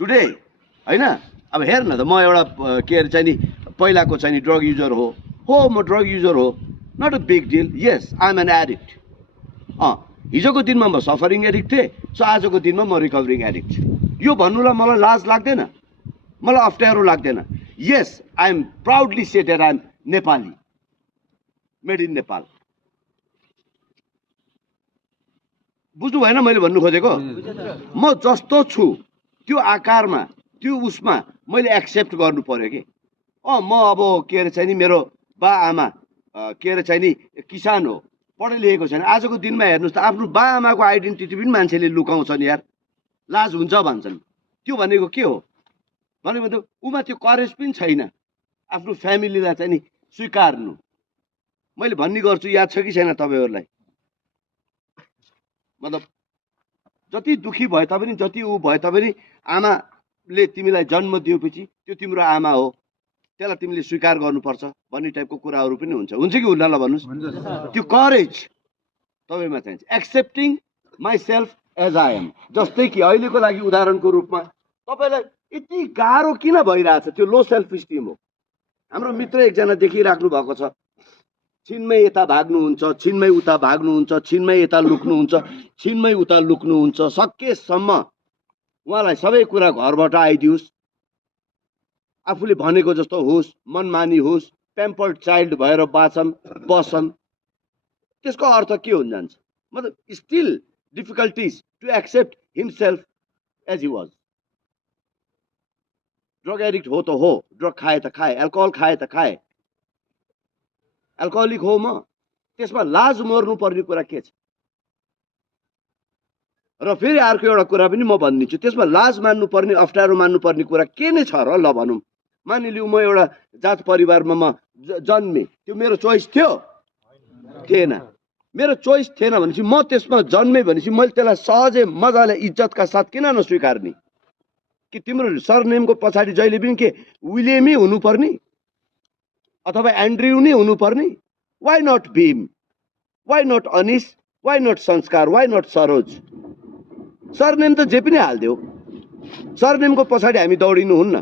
Today हैन। अब हेर न त म एउटा के अरे चाहिँ नि पहिलाको चाहिँ नि ड्रग युजर हो म ड्रग युजर हो, not a big deal. Yes I am an addict. हिजोको दिनमा म सफरिङ एडिक्ट थिएँ, सो आजको दिनमा म रिकभरिङ एडिक्ट छु। यो भन्नुलाई मलाई लाज लाग्दैन, मलाई अप्ठ्यारो लाग्दैन। Yes I am proudly stated I am Nepali, made in Nepal. बुझ्नु भएन मैले भन्नु खोजेको? म जस्तो छु त्यो आकारमा त्यो उसमा मैले एक्सेप्ट गर्नु पर्यो कि म अब के अरे चाहिँ नि मेरो बा आमा के अरे चाहिँ नि किसान हो, पढे लेखेको छैन। आजको दिनमा हेर्नुहोस् त आफ्नो बा आमाको आइडेन्टिटी पनि मान्छेले लुकाउँछन् यार, लाज हुन्छ भन्छन्। त्यो भनेको के हो भनेको त उमा त्यो करेज पनि छैन आफ्नो फ्यामिलीलाई चाहिँ नि स्वीकार्नु। मैले भन्ने गर्छु, याद छ कि छैन तपाईँहरूलाई? मतलब जति दुखी भए तापनि जति ऊ भए तापनि आमाले तिमीलाई जन्म दिएपछि त्यो तिम्रो आमा हो, त्यसलाई तिमीले स्वीकार गर्नुपर्छ भन्ने टाइपको कुराहरू पनि हुन्छ कि हुन्न? ल भन्नुहोस्। त्यो करेज तपाईँमा चाहिन्छ, accepting myself as I am. जस्तै कि अहिलेको लागि उदाहरणको रूपमा तपाईँलाई यति गाह्रो किन भइरहेछ? त्यो लो सेल्फ स्टिम हो। हाम्रो मित्र एकजना देखिराख्नु भएको छ, छिनमै यता भाग्नुहुन्छ, छिनमै उता भाग्नुहुन्छ, छिनमै यता लुक्नुहुन्छ, छिनमै उता लुक्नुहुन्छ। सकेसम्म उहाँलाई सबै कुरा घरबाट आइदियोस्, आफूले भनेको जस्तो होस्, मनमानी होस्, प्याम्पर्ड चाइल्ड भएर बसन्। त्यसको अर्थ के हुन जान्छ? मतलब still difficulties to accept himself as he was. Drug addict हो त हो, ड्रग खाए त खाए, एल्कोहल खाए त खाए, एल्कोहलिक हो म, त्यसमा लाज मर्नु पर्ने कुरा के छ? र फेरि अर्को एउटा कुरा पनि म भनिदिन्छु, त्यसमा लाज मान्नु पर्ने, अप्ठ्यारो मान्नु पर्ने कुरा के नै छ र? ल भनौँ, मानिलिउँ म एउटा जात परिवारमा म जन्मेँ, त्यो मेरो चोइस थियो? थिएन। मेरो चोइस थिएन भनेपछि म त्यसमा जन्मेँ भनेपछि मैले त्यसलाई सहजै मजाले इज्जतका साथ किन नस्वीकार्ने? कि तिम्रो सरनेमको पछाडि जहिले पनि के विलियमै हुनुपर्ने अथवा एन्ड्रयू नै हुनुपर्ने? Why not Bhim, why not Anis, why not Sanskar, why not Saroj? Surname त जे पनि हालिदेऊ, सरनेमको पछाडि हामी दौडिनु हुन्न,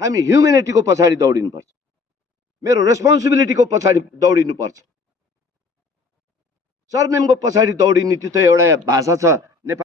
हामी ह्युमेनिटीको पछाडि दौडिनुपर्छ, मेरो रेस्पोन्सिबिलिटीको पछाडि दौडिनुपर्छ। सरनेमको पछाडि दौडिने त्यो त एउटा भाषा छ,